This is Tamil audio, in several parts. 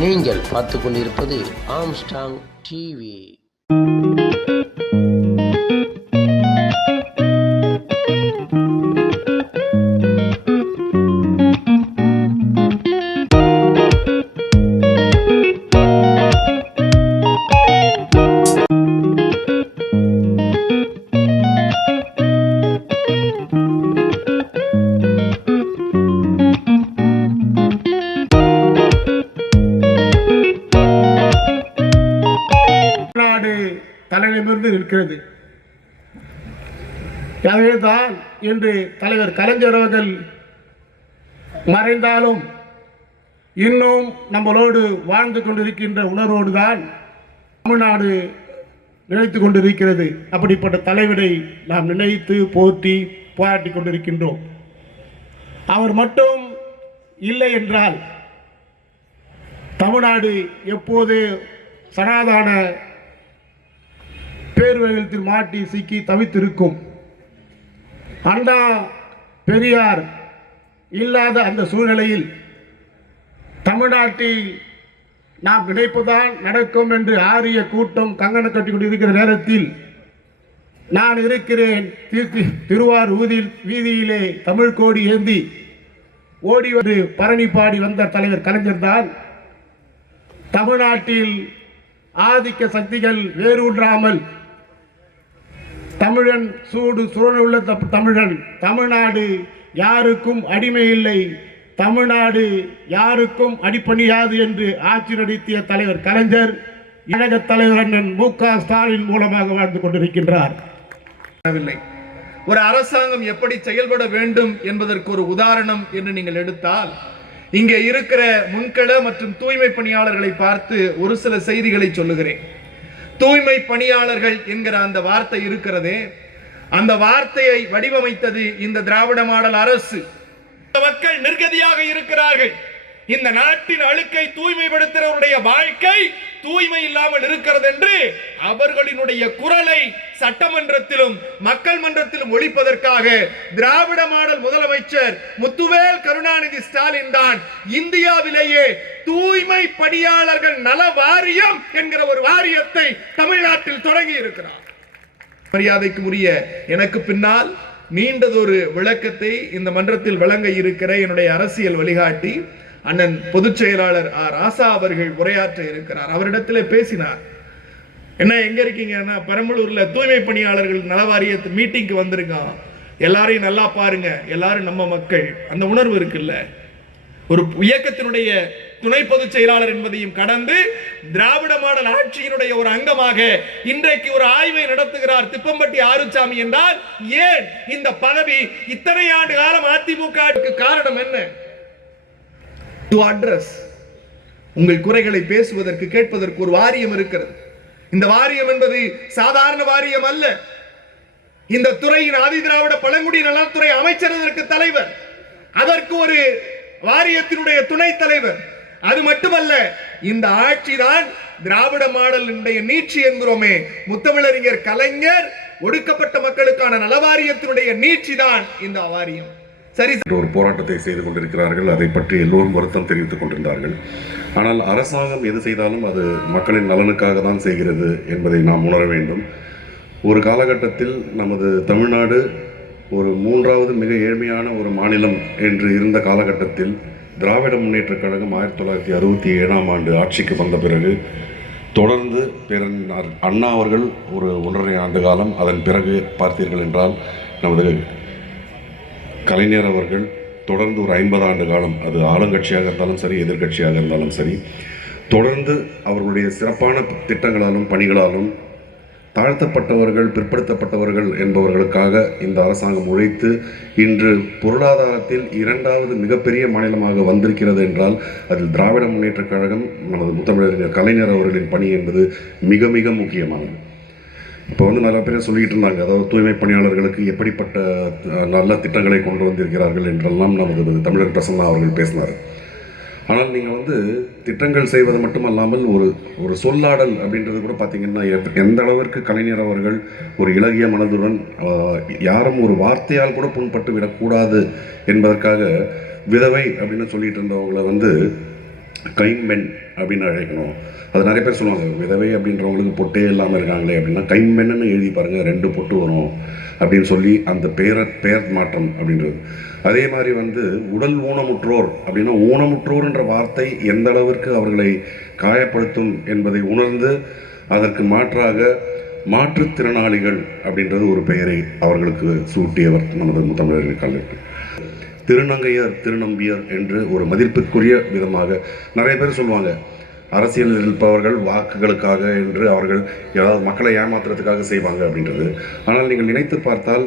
நீங்கள் பார்த்து கொண்டிருப்பது ஆம்ஸ்டாங் டிவி. தலைநிமிர்ந்து நிற்கிறது. எனவேதான் இன்று தலைவர் கலைஞர் அவர்கள் மறைந்தாலும் இன்னும் நம்மளோடு வாழ்ந்து கொண்டிருக்கின்ற உணர்வோடு தான் தமிழ்நாடு நினைத்து கொண்டிருக்கிறது. அப்படிப்பட்ட தலைவரை நாம் நினைத்து போற்றி போராட்டி கொண்டிருக்கின்றோம். அவர் மட்டும் இல்லை என்றால் தமிழ்நாடு எப்போது சனாதன பேர்வகத்தில் மாட்டி சிக்கி தவித்திருக்கும். அண்ணா பெரியார் இல்லாத அந்த சூழ்நிலையில் தமிழ்நாட்டில் நாம் நினைப்புதான் நடக்கும் என்று ஆரிய கூட்டம் கங்கணம் கட்டி கொண்டிருக்கிற நேரத்தில் நான் இருக்கிறேன். திருவாரூர் வீதியிலே தமிழ் கோடி ஏந்தி ஓடி வந்து பரணி பாடி வந்த தலைவர் கலைஞர் தான் தமிழ்நாட்டில் ஆதிக்க சக்திகள் வேரூன்றாமல் தமிழன் சூடு சுழலுள்ள தமிழன், தமிழ்நாடு யாருக்கும் அடிமை இல்லை, தமிழ்நாடு யாருக்கும் அடிப்பணியாது என்று ஆட்சி நடத்திய தலைவர் கலைஞர் கழக தலைவர் அண்ணன் மு.க. ஸ்டாலின் மூலமாக வாழ்ந்து கொண்டிருக்கின்றார். ஒரு அரசாங்கம் எப்படி செயல்பட வேண்டும் என்பதற்கு ஒரு உதாரணம் என்று நீங்கள் எடுத்தால், இங்கே இருக்கிற முன்கள மற்றும் தூய்மை பணியாளர்களை பார்த்து ஒரு சில செய்திகளை சொல்லுகிறேன். தூய்மை பணியாளர்கள் என்கிற அந்த வார்த்தை இருக்கிறதே, அந்த வார்த்தையை வடிவமைத்தது இந்த திராவிட மாடல் அரசு. மக்கள் நிர்கதியாக இருக்கிறார்கள். இந்த நாட்டின் அழுக்கை தூய்மைப்படுத்துகிறவருடைய வாழ்க்கை தூய்மை இல்லாமல் இருக்கிறது என்று அவர்களினுடைய குரலை சட்டமன்றத்திலும் மக்கள் மன்றத்திலும் ஒழிப்பதற்காக திராவிட மாடல் முதலமைச்சர் முத்துவேல் கருணாநிதி ஸ்டாலின் தான் இந்தியாவிலேயே தூய்மை பணியாளர்கள் நல வாரியம் என்கிற ஒரு வாரியத்தை தமிழ்நாட்டில் தொடங்கி இருக்கிறார். மரியாதைக்கு உரிய எனக்கு பின்னால் நீண்டதொரு விளக்கத்தை இந்த மன்றத்தில் வழங்க இருக்கிற என்னுடைய அரசியல் வழிகாட்டி அண்ணன் பொதுச் செயலாளர் ராசா அவர்கள் உரையாற்ற இருக்கிறார். அவரிடத்திலே பேசினார். என்ன எங்க இருக்கீங்கன்னா, பெரம்பலூர்ல தூய்மை பணியாளர்கள் நலவாரியத்து மீட்டிங்க்கு வந்திருக்கான், எல்லாரையும் நல்லா பாருங்க, எல்லாரும் நம்ம மக்கள், அந்த உணர்வு இருக்குல்ல. ஒரு இயக்கத்தினுடைய துணை பொதுச் செயலாளர் என்பதையும் கடந்து திராவிட மாடல் ஆட்சியினுடைய ஒரு அங்கமாக இன்றைக்கு ஒரு ஆய்வை நடத்துகிறார் திப்பம்பட்டி ஆறுசாமி என்றால் ஏன் இந்த பதவி இத்தனை ஆண்டு காலம் அதிமுக காரணம் என்ன? To address, உங்கள் குறைகளை பேசுவதற்கு கேட்பதற்கு ஒரு வாரியம் இருக்கிறது. இந்த வாரியம் என்பது சாதாரண வாரியம் அல்ல. இந்த துறையின் ஆதி திராவிட பழங்குடி நலத்துறை அமைச்சர் அதற்கு தலைவர், அதற்கு ஒரு வாரியத்தினுடைய துணை தலைவர். அது மட்டுமல்ல, இந்த ஆட்சி தான் திராவிட மாடலினுடைய நீட்சி என்கிறோமே, முத்தமிழறிஞர் கலைஞர் ஒடுக்கப்பட்ட மக்களுக்கான நலவாரியத்தினுடைய நீட்சி தான் இந்த வாரியம். சரி, ஒரு போராட்டத்தை செய்து கொண்டிருக்கிறார்கள். அதை பற்றி எல்லோரும் வருத்தம் தெரிவித்துக் கொண்டிருந்தார்கள். ஆனால் அரசாங்கம் எது செய்தாலும் அது மக்களின் நலனுக்காக தான் செய்கிறது என்பதை நாம் உணர வேண்டும். ஒரு காலகட்டத்தில் நமது தமிழ்நாடு ஒரு மூன்றாவது மிக ஏழ்மையான ஒரு மாநிலம் என்று இருந்த காலகட்டத்தில் திராவிட முன்னேற்றக் கழகம் 1967ஆம் ஆண்டு ஆட்சிக்கு வந்த பிறகு தொடர்ந்து பேரறிஞர் அண்ணா அவர்கள் ஒரு 1.5 ஆண்டு காலம், அதன் பிறகு பார்த்தீர்கள் என்றால் நமது கலைஞர் அவர்கள் தொடர்ந்து ஒரு 50 ஆண்டு காலம், அது ஆளுங்கட்சியாக இருந்தாலும் சரி எதிர்கட்சியாக இருந்தாலும் சரி, தொடர்ந்து அவர்களுடைய சிறப்பான திட்டங்களாலும் பணிகளாலும் தாழ்த்தப்பட்டவர்கள் பிற்படுத்தப்பட்டவர்கள் என்பவர்களுக்காக இந்த அரசாங்கம் உழைத்து இன்று பொருளாதாரத்தில் 2வது மிகப்பெரிய மாநிலமாக வந்திருக்கிறது என்றால் அதில் திராவிட முன்னேற்றக் கழகம் நமது முத்தமிழறிஞர் கலைஞர் அவர்களின் பணி என்பது மிக மிக முக்கியமானது. இப்போ நிறைய பேர் சொல்லிக்கிட்டு இருந்தாங்க, அதாவது தூய்மை பணியாளர்களுக்கு எப்படிப்பட்ட நல்ல திட்டங்களை கொண்டு வந்திருக்கிறார்கள் என்றெல்லாம் நமது தமிழர் பிரசன்னா அவர்கள் பேசினார். ஆனால் நீங்கள் திட்டங்கள் செய்வது மட்டுமல்லாமல் ஒரு சொல்லாடல் அப்படின்றது கூட பார்த்தீங்கன்னா எந்த அளவிற்கு கலைஞர் அவர்கள் ஒரு இலகிய மனதுடன் யாரும் ஒரு வார்த்தையால் கூட புண்பட்டு விடக்கூடாது என்பதற்காக விதவை அப்படின்னு சொல்லிட்டு இருந்தவங்களை கைம்பெண் அப்படின்னு அழைக்கணும். அது நிறைய பேர் சொல்லுவாங்க, விதவை அப்படின்றவங்களுக்கு பொட்டே இல்லாமல் இருக்காங்களே அப்படின்னா கைம்பெண்ணுன்னு எழுதி பாருங்கள் 2 பொட்டு வரும் அப்படின்னு சொல்லி அந்த பெயர் மாற்றம் அப்படின்றது. அதே மாதிரி உடல் ஊனமுற்றோர் அப்படின்னா ஊனமுற்றோர்ன்ற வார்த்தை எந்த அளவிற்கு அவர்களை காயப்படுத்தும் என்பதை உணர்ந்து அதற்கு மாற்றாக மாற்றுத்திறனாளிகள் அப்படின்றது ஒரு பெயரை அவர்களுக்கு சூட்டியவர் நமது முத்தமிழர் கலைஞர். திருநங்கையர் திருநம்பியர் என்று ஒரு மதிப்பிற்குரிய விதமாக நிறைய பேர் சொல்லுவாங்க, அரசியலில் இருப்பவர்கள் வாக்குகளுக்காக என்று அவர்கள் ஏதாவது மக்களை ஏமாத்துறதுக்காக செய்வாங்க அப்படின்றது. ஆனால் நீங்கள் நினைத்து பார்த்தால்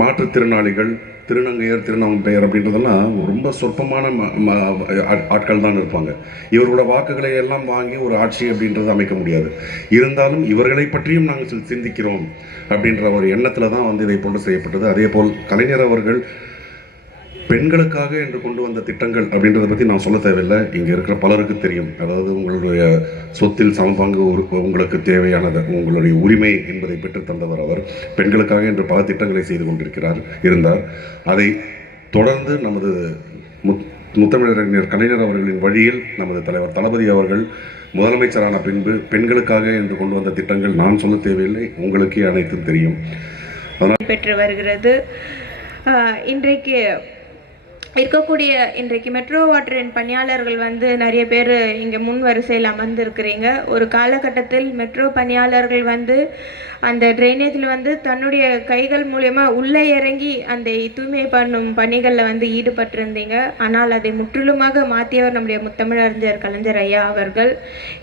மாற்றுத்திறனாளிகள் திருநங்கையர் திருநம்பையர் அப்படின்றதெல்லாம் ரொம்ப சொற்பமான ஆட்கள் தான் இருப்பாங்க. இவர்களோட வாக்குகளை எல்லாம் வாங்கி ஒரு ஆட்சி அப்படின்றது அமைக்க முடியாது. இருந்தாலும் இவர்களை பற்றியும் நாங்கள் சிந்திக்கிறோம் அப்படின்ற ஒரு எண்ணத்தில் தான் இதை போன்று செய்யப்பட்டது. அதே போல் கலைஞர் அவர்கள் பெண்களுக்காக என்று கொண்டு வந்த திட்டங்கள் அப்படின்றத பற்றி நான் சொல்ல தேவையில்லை, இங்கே இருக்கிற பலருக்கு தெரியும். அதாவது உங்களுடைய சொத்தில் சமபங்கு உங்களுக்கு தேவையானது உங்களுடைய உரிமை என்பதை பெற்று தந்தவர் அவர். பெண்களுக்காக என்று பல திட்டங்களை செய்து இருந்தார். அதை தொடர்ந்து நமது முத்தமிழறிஞர் கலைஞர் அவர்களின் வழியில் நமது தலைவர் தளபதி அவர்கள் முதலமைச்சரான பின்பு பெண்களுக்காக என்று கொண்டு வந்த திட்டங்கள் நான் சொல்ல தேவையில்லை, உங்களுக்கே அனைத்தும் தெரியும். பெற்று வருகிறது. இன்றைக்கு இருக்கக்கூடிய மெட்ரோ வாட்டரின் பணியாளர்கள் நிறைய பேர் இங்கே முன் வரிசையில் அமர்ந்திருக்கிறீங்க. ஒரு காலகட்டத்தில் மெட்ரோ பணியாளர்கள் அந்த ட்ரைனேஜில் தன்னுடைய கைகள் மூலயமா உள்ளே இறங்கி அந்த தூய்மை பண்ணும் பணிகளில் ஈடுபட்டிருந்தீங்க. ஆனால் அதை முற்றிலுமாக மாற்றியவர் நம்முடைய முத்தமிழறிஞர் கலைஞர் ஐயா அவர்கள்.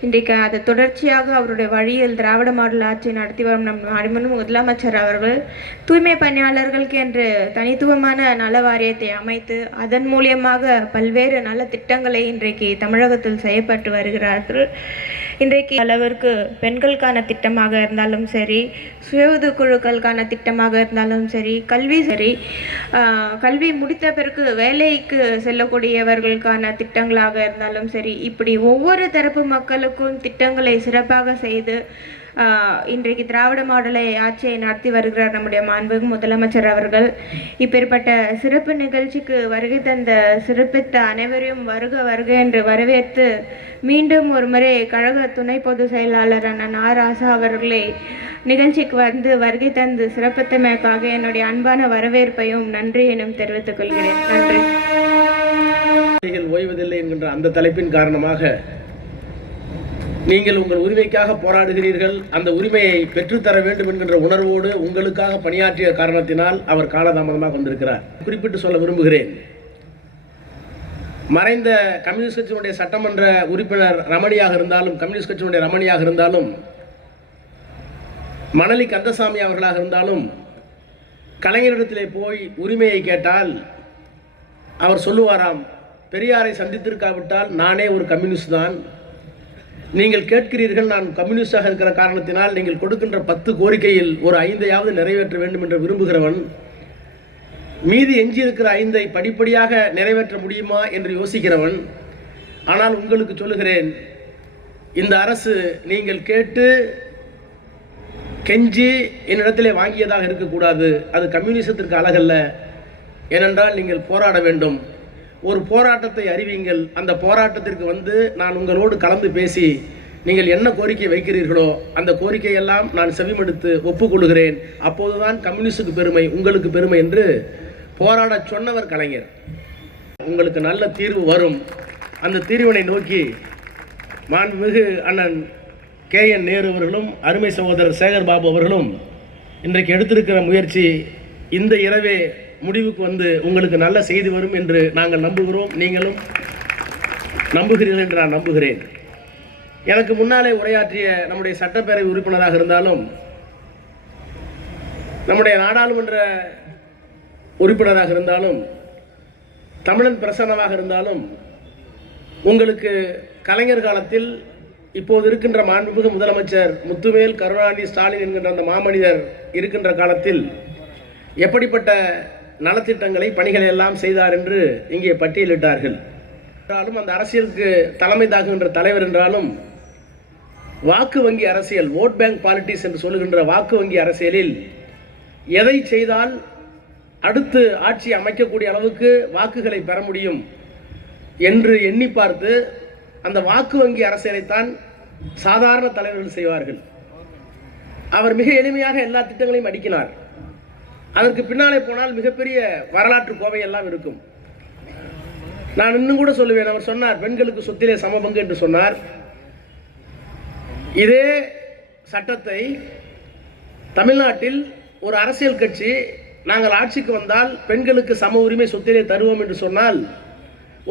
இன்றைக்கு அதை தொடர்ச்சியாக அவருடைய வழியில் திராவிட மாடல் ஆட்சி நடத்தி வரும் நம் மாண்புமிகு முதலமைச்சர் அவர்கள் தூய்மை பணியாளர்களுக்கு என்று தனித்துவமான நல வாரியத்தை அமைத்து அதன் மூலியமாக பல்வேறு நல திட்டங்களை இன்றைக்கு தமிழகத்தில் செய்யப்பட்டு வருகிறார்கள். இன்றைக்கு அளவிற்கு பெண்களுக்கான திட்டமாக இருந்தாலும் சரி, சுய உதவி குழுக்களுக்கான திட்டமாக இருந்தாலும் சரி, கல்வி முடித்த பிறகு வேலைக்கு செல்லக்கூடியவர்களுக்கான திட்டங்களாக இருந்தாலும் சரி, இப்படி ஒவ்வொரு தரப்பு மக்களுக்கும் திட்டங்களை சிறப்பாக செய்து இன்றைக்கு திராவிட மாடலை ஆட்சியை நடத்தி வருகிறார் நம்முடைய மாண்புமிகு முதலமைச்சர் அவர்கள். இப்பேற்பட்ட சிறப்பு நிகழ்ச்சிக்கு வருகை தந்த சிறப்பித்த அனைவரையும் வருக வருக என்று வரவேற்று மீண்டும் ஒரு முறை கழக துணை பொதுச் செயலாளரான ராசா அவர்களை நிகழ்ச்சிக்கு வருகை தந்து சிறப்பித்தமைக்காக என்னுடைய அன்பான வரவேற்பையும் நன்றியையும் தெரிவித்துக் கொள்கிறேன். நன்றி. ஓய்வதில்லை என்கின்ற அந்த தலைப்பின் காரணமாக நீங்கள் உங்கள் உரிமைக்காக போராடுகிறீர்கள், அந்த உரிமையை பெற்றுத்தர வேண்டும் என்கின்ற உணர்வோடு உங்களுக்காக பணியாற்றிய காரணத்தினால் அவர் காலதாமதமாக வந்திருக்கிறார். குறிப்பிட்டு சொல்ல விரும்புகிறேன், மறைந்த கம்யூனிஸ்ட் கட்சியினுடைய சட்டமன்ற உறுப்பினர் ரமணியாக இருந்தாலும், கம்யூனிஸ்ட் கட்சியினுடைய ரமணியாக இருந்தாலும், மணலி கந்தசாமி அவர்களாக இருந்தாலும், கலைஞரிடத்திலே போய் உரிமையை கேட்டால் அவர் சொல்லுவாராம், பெரியாரை சந்தித்திருக்காவிட்டால் நானே ஒரு கம்யூனிஸ்ட் தான். நீங்கள் கேட்கிறீர்கள், நான் கம்யூனிஸ்டாக இருக்கிற காரணத்தினால் நீங்கள் கொடுக்கின்ற 10 கோரிக்கையில் ஒரு 5ஐயாவது நிறைவேற்ற வேண்டும் என்று விரும்புகிறவன், மீதி எஞ்சியிருக்கிற 5ஐ படிப்படியாக நிறைவேற்ற முடியுமா என்று யோசிக்கிறவன். ஆனால் உங்களுக்கு சொல்லுகிறேன், இந்த அரசு நீங்கள் கேட்டு கெஞ்சி என்னிடத்திலே வாங்கியதாக இருக்கக்கூடாது. அது கம்யூனிசத்திற்கு அழகல்ல. ஏனென்றால் நீங்கள் போராட வேண்டும். ஒரு போராட்டத்தை அறிவிங்கள். அந்த போராட்டத்திற்கு நான் உங்களோடு கலந்து பேசி நீங்கள் என்ன கோரிக்கை வைக்கிறீர்களோ அந்த கோரிக்கையெல்லாம் நான் செவிமடுத்து ஒப்புக்கொள்கிறேன். அப்போதுதான் கம்யூனிஸ்டுக்கு பெருமை, உங்களுக்கு பெருமை என்று போராட சொன்னவர் கலைஞர். உங்களுக்கு நல்ல தீர்வு வரும். அந்த தீர்வினை நோக்கி மாண்புமிகு அண்ணன் KN நேரு அவர்களும் அருமை சகோதரர் சேகர் பாபு அவர்களும் இன்றைக்கு எடுத்திருக்கிற முயற்சி இந்த இரவே முடிவுக்கு உங்களுக்கு நல்ல செய்தி வரும் என்று நாங்கள் நம்புகிறோம். நீங்களும் நம்புகிறீர்கள் என்று நான் நம்புகிறேன். எனக்கு முன்னாலே உரையாற்றிய நம்முடைய சட்டப்பேரவை உறுப்பினராக இருந்தாலும், நம்முடைய நாடாளுமன்ற உறுப்பினராக இருந்தாலும், தமிழன் பிரசன்னமாக இருந்தாலும், உங்களுக்கு கலைஞர் காலத்தில் இப்போது இருக்கின்ற மாண்புமிகு முதலமைச்சர் முத்துவேல் கருணாநிதி ஸ்டாலின் என்கின்ற அந்த மாமனிதர் இருக்கின்ற காலத்தில் எப்படிப்பட்ட நலத்திட்டங்களை பணிகளை எல்லாம் செய்தார் என்று இங்கே பட்டியலிட்டார்கள். என்றாலும் அந்த அரசியலுக்கு தலைமை தாங்குகின்ற தலைவர் என்றாலும் வாக்கு வங்கி அரசியல், ஓட் பேங்க் பாலிட்டிக்ஸ் என்று சொல்லுகின்ற வாக்கு வங்கி அரசியலில் எதை செய்தால் அடுத்து ஆட்சி அமைக்கக்கூடிய அளவுக்கு வாக்குகளை பெற முடியும், என்று எண்ணி பார்த்து அந்த வாக்கு வங்கி அரசியலைத்தான் சாதாரண தலைவர்கள் செய்வார்கள். அவர் மிக எளிமையாக எல்லா திட்டங்களையும் அடிக்கினார். அதற்கு பின்னாலே போனால் மிகப்பெரிய வரலாற்று கோவையெல்லாம் இருக்கும். நான் இன்னும் கூட சொல்லுவேன். அவர் சொன்னார் பெண்களுக்கு சொத்திலே சமபங்கு என்று சொன்னார். இதே சட்டத்தை தமிழ்நாட்டில் ஒரு அரசியல் கட்சி நாங்கள் ஆட்சிக்கு வந்தால் பெண்களுக்கு சம உரிமை சொத்திலே தருவோம் என்று சொன்னால்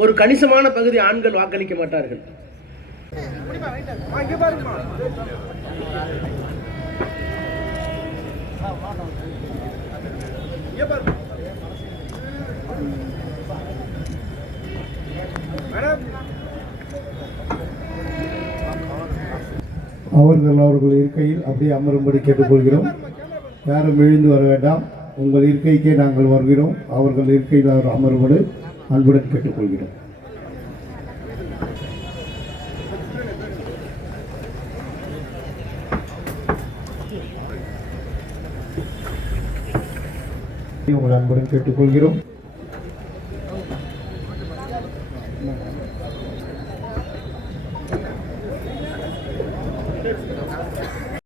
ஒரு கணிசமான பகுதி ஆண்கள் வாக்களிக்க மாட்டார்கள். அவர்கள் இருக்கையில் அப்படியே அமரும்படி கேட்டுக்கொள்கிறோம். யாரும் எழுந்து வர வேண்டாம். உங்கள் இருக்கைக்கே நாங்கள் வருகிறோம். அவர்கள் இருக்கையில் அவர் அமரும்படி அன்புடன் கேட்டுக்கொள்கிறோம். உங்கள் அன்புடன் கேட்டுக்கொள்கிறோம்.